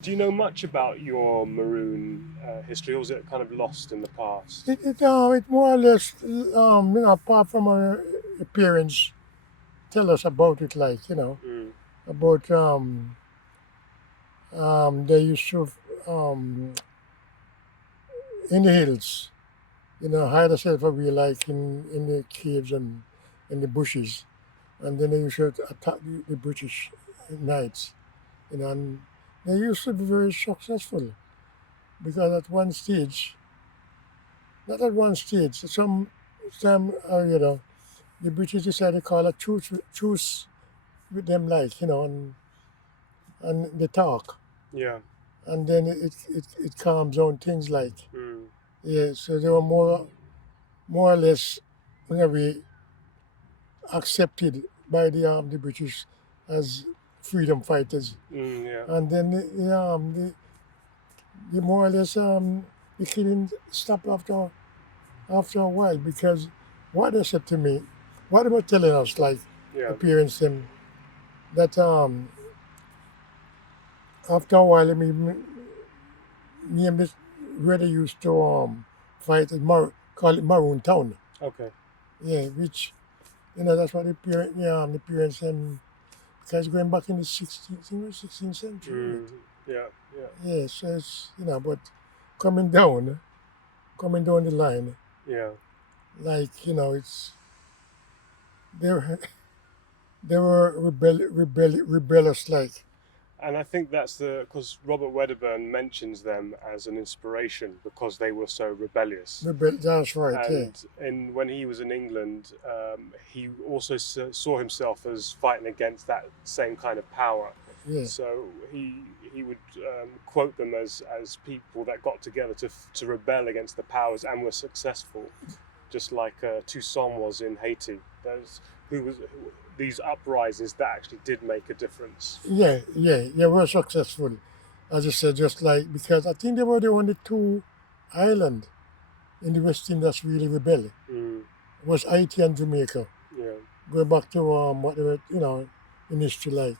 Do you know much about your maroon history, or is it kind of lost in the past? It more or less, apart from our parents tell us about it, like, Mm, about they used to, in the hills, hide themselves away, like in the caves and in the bushes. And then they used to attack the British knights, and they used to be very successful because at one stage, not at one stage, some, the British decided to call a truce with them, like, and they talk. yeah. And then it calms down things, like, Mm, yeah, so they were more or less, in a way, accepted by the British as freedom fighters. yeah. And then the more or less the killing stopped after a while, because what they said to me, what they were telling us, like the Yeah. parents them, that after a while, I mean, me and this where they used to fight at call it Maroon Town. Okay. Yeah, which, that's what the parents, because going back in the 16th century, isn't it? Mm, yeah. Yeah. Yeah, so it's, but coming down the line, Yeah. like, it's they were they were rebellious, like, And I think that's because Robert Wedderburn mentions them as an inspiration because they were so rebellious. that's right, yeah, And when he was in England, he also saw himself as fighting against that same kind of power. yeah, So he would quote them as people that got together to rebel against the powers and were successful, just like Toussaint was in Haiti. Those who was these uprisings that actually did make a difference. yeah, we're successful, as I said, just like, because I think they were the only two island in the West Indies really rebel. Mm, Was Haiti and Jamaica. yeah, Going back to what they were, in history, like,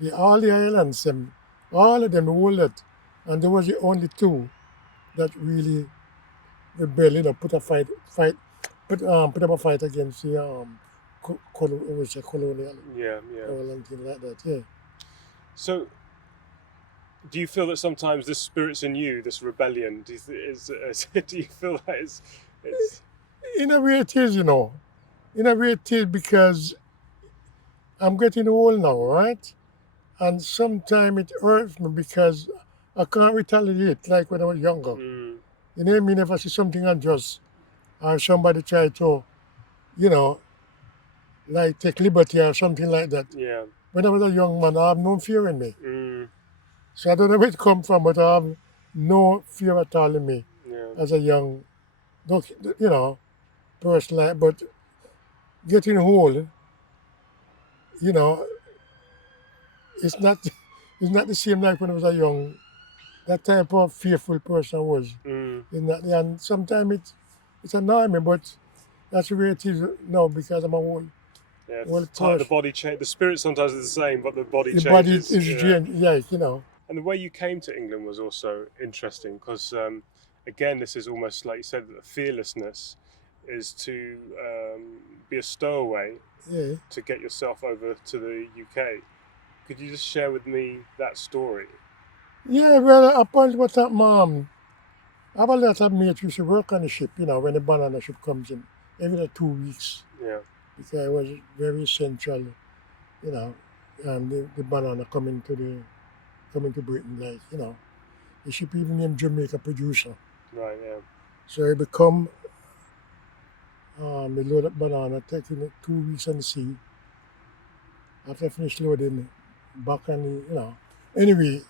yeah, all the islands, all of them ruled it, and there was the only two that really rebel, put up a fight against the it was a colonial yeah, yeah. rule and things like that. Yeah, So, do you feel that sometimes this spirit's in you, this rebellion, do you feel that it's in a way it is, in a way it is, because I'm getting old now, right? And sometimes it hurts me because I can't retaliate like when I was younger. mm, You know what I mean? If I see something unjust, or somebody try to, you know, like take liberty or something like that. yeah, When I was a young man, I have no fear in me. mm, So I don't know where it come from, but I have no fear at all in me yeah, as a young, don't- you know, person. Like, but getting old, you know, it's not, it's not the same like when I was a young. That type of fearful person I was. mm, In that, and sometimes it's annoying me, but that's the way it is now, because I'm a yeah? old The person. body change. The spirit sometimes is the same, but the body The body changes. is Yeah. drained, like, And the way you came to England was also interesting because, again, this is almost like you said, that the fearlessness is to be a stowaway yeah. to get yourself over to the UK. Could you just share with me that story? Yeah, well, upon what that mom, I have a lot of mates used to work on the ship, when the banana ship comes in, every 2 weeks, Yeah, because it was very essential, you know, and the banana coming to Britain, like, the ship even named Jamaica producer. right, yeah, So it become, they load up banana, taking it 2 weeks on the sea. After I finish loading, back on Anyway,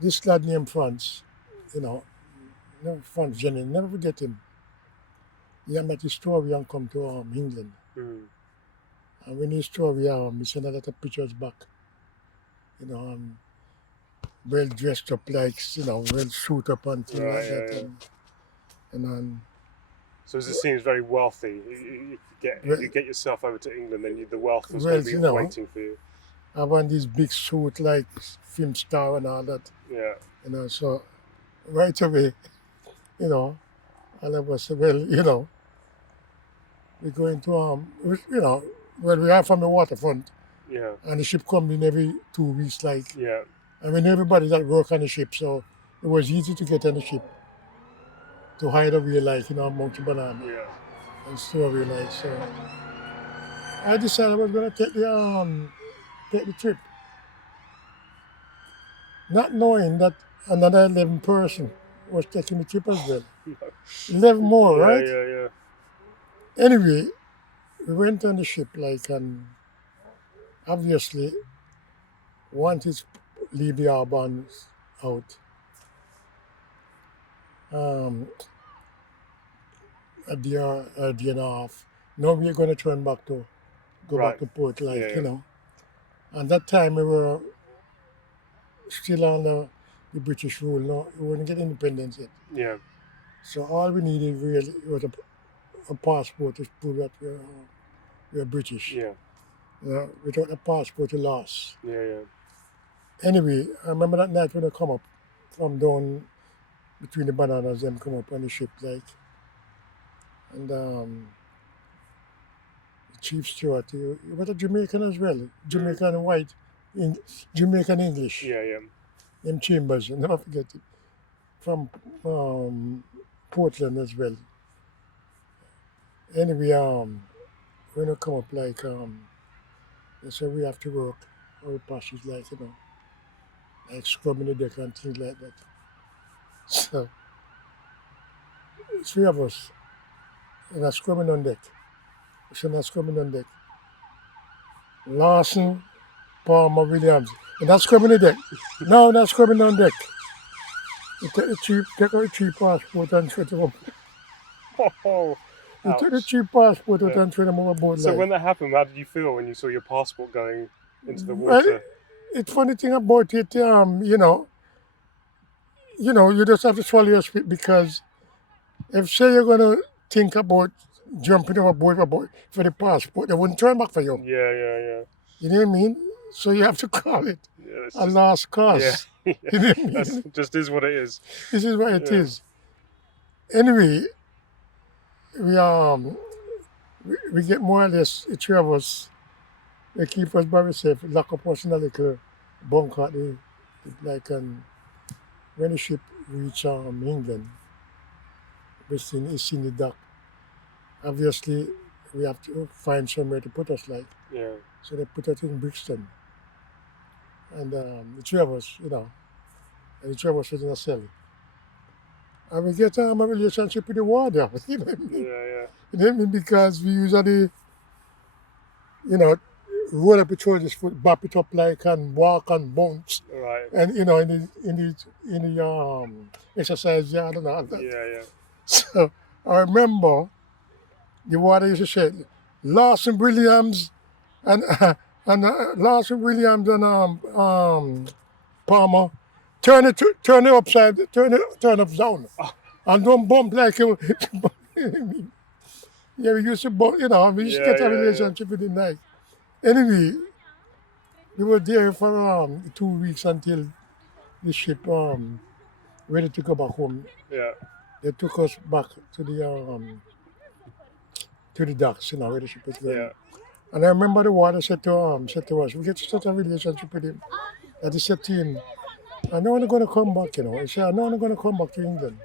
this lad named France, you know, never France Jenny, never forget him. He met his story and come to England. mm, And when his story, he sent a lot of pictures back, well dressed up, like, well suited up and things right, like yeah, that. yeah. And So this seems very wealthy. If well, you get yourself over to England, then the wealth was going well, to be waiting for you. have on these big suit like film star and all that. Yeah. So right away, all of us said, well, we're going to we are from the waterfront, Yeah. and the ship comes in every 2 weeks, like. Yeah. I mean, everybody that work on the ship, so it was easy to get on the ship to hide away, like, amongst the banana Yeah. and stow away, like. So I decided I was going to take the trip, not knowing that another 11 person was taking the trip as well. 11 more, Yeah, right? yeah. Anyway, we went on the ship, like, and obviously wanted to leave the harbor out. A day and a half. Now we're going to turn back to go back Right. to port, like, Yeah. And that time we were still under the British rule. No, we weren't getting independence yet. Yeah. So all we needed really was a passport to prove that we were British. Yeah. Without a passport, we lost. Yeah. Anyway, I remember that night when I come up from down between the bananas and come up on the ship, like, and the chief steward, he was a Jamaican as well, Jamaican white, Jamaican English. Yeah. In Chambers, I'll never forget it, from Portland as well. Anyway, when I come up, like, they said we have to work our passes, like, like scrubbing the deck and things like that. So, 3 of us, and scrubbing on deck. So not scrubbing on deck. Lawson, Palmer, Williams. And that's scrubbing the deck. No, not scrubbing on deck. You take out the cheap passport and throw them. Oh. You took the cheap passport out Yeah. and throw them overboard. So like. when that happened, how did you feel when you saw your passport going into the Well, water? it's funny thing about it, you just have to swallow your spit, because if say you're gonna think about jumping overboard for the passport, they wouldn't turn back for you. Yeah. You know what I mean? So you have to call it Yeah, it's a lost cause. Yeah. You know what I mean? That's just is what it is. This is what it Yeah. is. Anyway, we get more or less the 3 of us. They keep us very safe, lock up us in a little bunker at and when the ship reach England, it's in the dock. Obviously, we have to find somewhere to put us, like. Yeah. So they put us in Brixton. And the 3 of us, and the 3 of us was in a cell. And we get a relationship with the water. You know what I mean? Yeah. You know what I mean? Because we usually, roll up the foot, bop it up, like, and walk and bounce. Right. And in the exercise yard and all that. Yeah. So I remember the water used to say, Lawson Williams and Lawson Williams and Palmer, turn it upside, turn it down, and don't bump like you. Yeah, we used to bump, we used to get a relationship with the night. Anyway, we were there for 2 weeks until the ship ready to go back home. Yeah. They took us back to the docks, where the ship was going. Yeah. And I remember the water said to us, we get such a relationship with him, that he said to him, I know I'm going to come back, He said, I know I'm going to come back to England,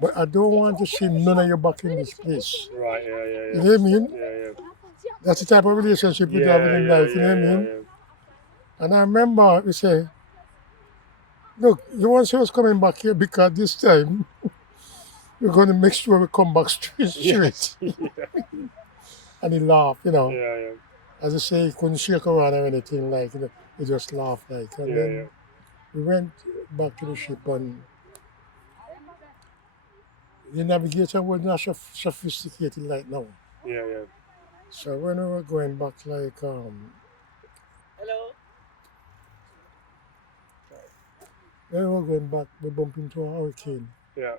but I don't want to see none of you back in this place. Right. Yeah. You know what I mean? Yeah. That's the type of relationship we have in life, you know what I mean? Yeah. And I remember we say, look, you want to see us coming back here because this time we're going to make sure we come back straight. Yes. And he laughed, Yeah. As I say, he couldn't shake around or anything, like, he just laughed, like. And then we went back to the ship, and the navigation was not so sophisticated like now. Yeah. So when we were going back, like, Hello. when we were going back, we bumped into a hurricane. Yeah.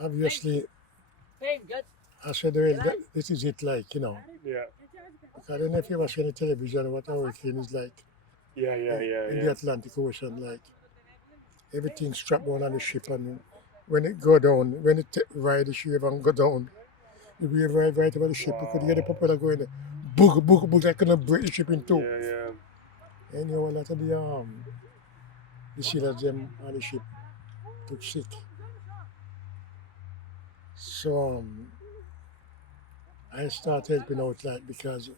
Obviously, I said, well, this is it, like, Yeah. I don't know if you ever seen the television what a hurricane is like Yeah, in the Atlantic Ocean. Like everything strapped down on the ship, and when it go down, when it ride the ship and go down, the wave ride right over the ship. You could hear the propeller going there, book, book, book, that kind of break the ship in two. Yeah. And you know, a lot of the sailors them on the ship took sick. So I started helping out like because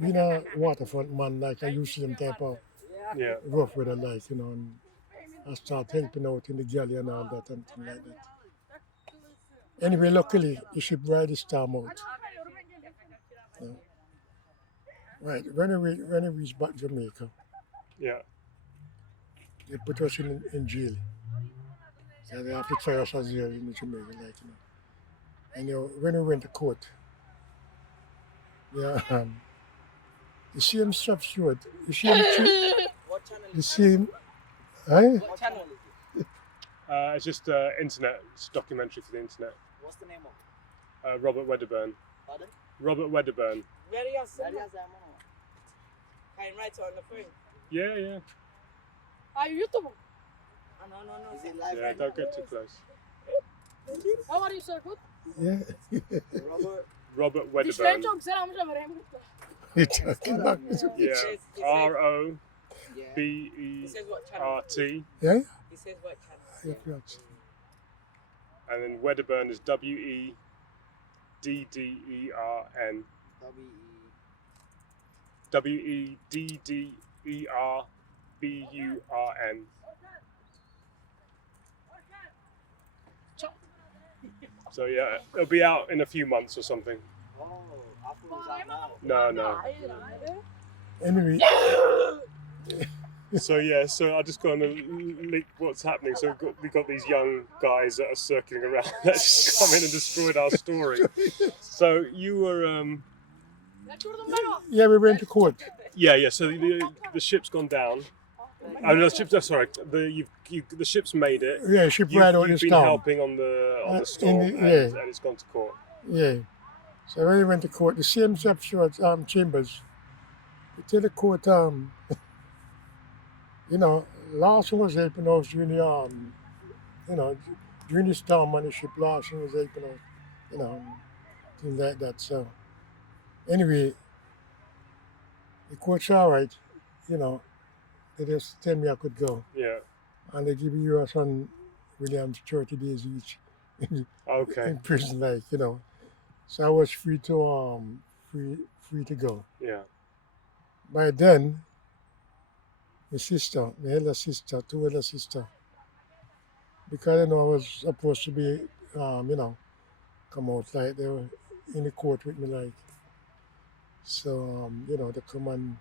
being a waterfront man, like I used to them type of Yeah. rough weather, like, you know, and I started helping out in the galley and all that and things like that. Anyway, luckily the ship ride the storm out. Yeah. Right, when we reached back Jamaica, Yeah. they put us in jail. So they have to try us as jail in Jamaica, like, you know. And you know, when we went to court, yeah, the same substitute, the same What channel the is same, eh? What channel is it? It's just internet. It's a documentary for the internet. What's the name of? Robert Wedderburn. Pardon? Robert Wedderburn. Where is it? Can you write on the phone? Yeah. Are you YouTube? No. Is it live Yeah, right don't get too close. How are you, sir? Good. Yeah. now? Robert This Wedderburn. range of Salam Jabarem. You're talking about Yeah. It says- ROBERT. Yeah. It says what channel? yeah? It says what channel? Yeah, right. And then Wedderburn is WEDDERN. WEDDERBURN. So yeah, it'll be out in a few months or something. Oh, I thought it was out now. No. Anyway, So I just got to leak what's happening. So we got these young guys that are circling around that just come in and destroyed our story. So you were, yeah, we went to court. yeah. So the ship's gone down. Oh no, the ship's sorry. The ship's made it. Yeah, ship right on the You've been storm. helping on the storm, and it's gone to court. Yeah. So when we went to court, the same substitute chambers, they tell the court, you know, Lawson was helping us during the, you know, during the storm on the ship. Lawson was helping us, you know, things like that. So anyway, the court's all right, you know. They just tell me I could go, Yeah. and they give your son Williams 30 days each Okay. in prison, like, you know. So I was free to go. Yeah. By then, my sister, my elder sister, two elder sister, because I know I was supposed to be, you know, come out, like they were in the court with me, like. So, you know, they come and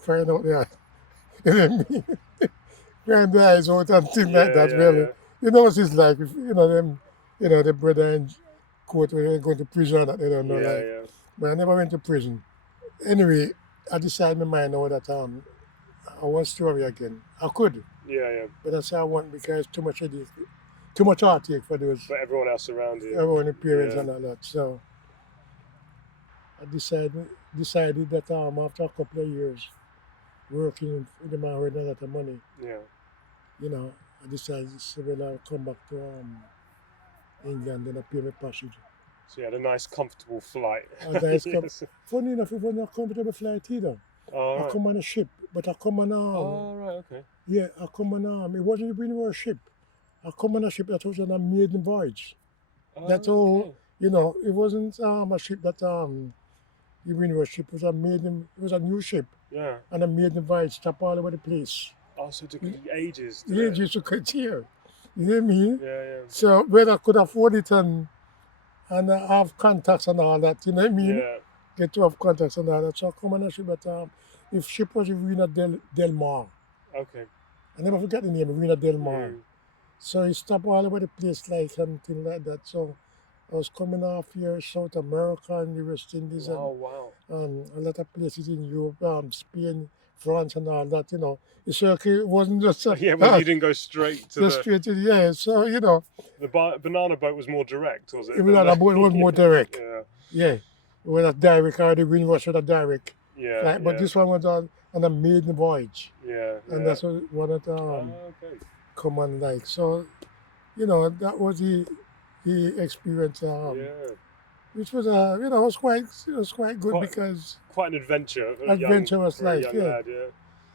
crying out there, crying their eyes out and things like that, really. Yeah. You know what it's like, if, you know, them, you know, the brother in court when they go to prison that they don't know, like. Yeah. But I never went to prison. Anyway, I decided in my mind now that I want story again. I could, Yeah. but that's how I want because too much headache, too much heartache for those But everyone else around you. everyone, the parents Yeah. and all that. So I decided that after a couple of years working in the man with a lot of money, Yeah. you know, I decided so when I come back to England and I pay my passage. So you had a nice, comfortable flight. And that's Yes. funny enough, it wasn't a comfortable flight either. Oh, I right. come on a ship, but I come on Oh, right, okay. yeah, I come on it wasn't even a ship. I come on a ship that was on a maiden voyage. Oh, That's all, okay. you know, it wasn't a ship that even a ship, it was a new ship Yeah. and a maiden voyage, stop all over the place. Oh, so it took you ages. The ages to get here. You hear me? Yeah. So whether I could afford it and have contacts and all that, you know what I mean? Yeah. Get to have contacts and all that. So I come on a ship that if ship was Rena Del Mar. Okay. I never forget the name, Rena Del Mar. Mm. So he stopped all over the place like and things like that. So I was coming off here, South America and the West Indies Oh, wow. and a lot of places in Europe, Spain, France and all that, you know. The circuit wasn't just Yeah, well, you didn't go straight to just straight to the yeah. So, you know, the banana boat was more direct, was it? it was on a boat, it was more direct. Yeah. Yeah. was a direct, or the wind was a direct. Yeah. Flight, but this one was on a maiden voyage, Yeah. and that's what it Okay. common like. So, you know, that was the experience, Yeah. which was was quite good Quite- because Quite an adventure. For a adventurous young, for a life, young yeah. lad, yeah.